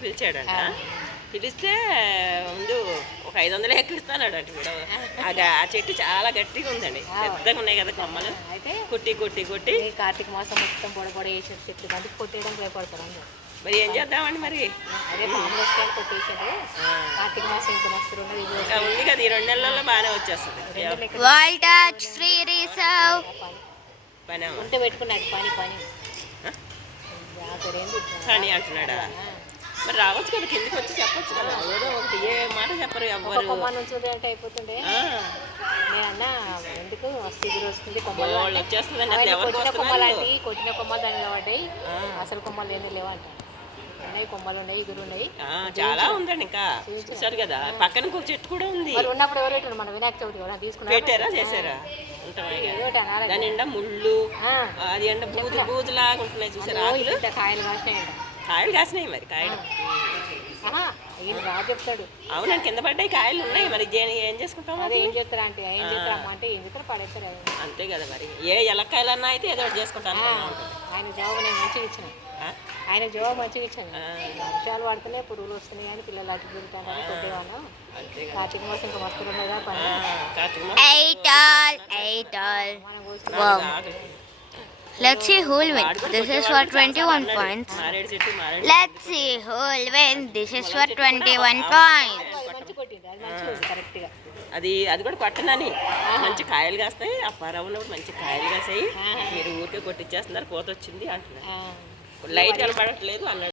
పిలిచాడంట. పిలిస్తే ముందు ఒక 500 ఎక్కిస్తాడు అటు కూడా. ఆ చెట్టు చాలా గట్టిగా ఉందండి, పెద్దగా ఉన్నాయి కదా కొమ్మలు. అయితే కొట్టి కొట్టి కొట్టి కార్తీక మాసం మొత్తం పొడపొడ వేసిన చెట్లు మంది కొట్టేయడానికి భయపడతారు అందరూ. మరి ఏం చేద్దామండి మరి? అదే పాములు వస్తాయని కొట్టేసాడు. కార్తీక మాసం ఇంకా మస్తు ఉన్నది. ఇంకా ఉంది కదా, ఈ 2 నెలల్లో బాగానే వచ్చేస్తుంది. పని ఉంటే పెట్టుకున్నాడు పని పని పని అంటున్నాడా? మరి రావచ్చు కదా, కిందికి వచ్చి చెప్పొచ్చు కదా, ఏదో ఒకటి. ఏ మాట చెప్పరు ఎవ్వరు. కొమ్మ నుంచి అంటే అయిపోతుండే. నేనన్నా ఎందుకు ఎదురు వస్తుంది కొమ్మలు వచ్చేస్తుందండి. కొట్టిన కొమ్మలు అంటే కొట్టిన కొమ్మలు దాన్ని కాబట్టి అసలు కొమ్మలు ఏమీ లేవంట. ఉన్నాయి కొమ్మలు ఉన్నాయి, ఎగురు ఉన్నాయి, చాలా ఉందండి. ఇంకా చూసారు కదా, పక్కన ఇంకొక చెట్టు కూడా ఉంది. మరి ఉన్నప్పుడు ఎవరు మన వినాయక చవితి కదా తీసుకున్నారు, పెట్టారా చేశారా? దాని ఎండ ముళ్ళు, అది ఎండ బూజు బూజులాగా ఉంటున్నాయి చూసారా ఆకులు. కాయలు కాసినాయంట. కాయలు కాసినాయి మరి, కాయలు ఈయన బాగా చెప్తాడు. అవునండి, కింద పడ్డాయి కాయలు ఉన్నాయి. మరి ఏం చేసుకుంటాం? అదే ఏం చెప్తారా అంటే ఏం చెప్తారమ్మా అంటే ఏం చెప్తారు పడేస్తారు. అంతే కదా మరి, ఏ ఎలక్కాయలన్నా అయితే ఏదో ఒకటి చేసుకుంటాను. ఆయన జవాబు నేను మంచిగా ఇచ్చిన, ఆయన జవాబు మంచిగా ఇచ్చాను. వర్షాలు పడుతున్నాయి, పురుగులు వస్తున్నాయి అని పిల్లలు అటు తిరుగుతాను కొట్టేవాళ్ళం. కార్తీక మాసం ఇంకా మస్తు ఉన్నదా పని. Let's see who'll win. This is for 21 points. Let's see who'll win. This is for 21 points. అది కూడా కొట్టనని మంచి కాయలు కాస్తాయి. ఆ పరవ ఉన్నప్పుడు మంచి కాయలు కాస్తాయి. మీరు ఊరికే కొట్టిచ్చేస్తున్నారు, కోత వచ్చింది అంటున్నారు. లైట్ కనపడట్లేదు అన్నాడు.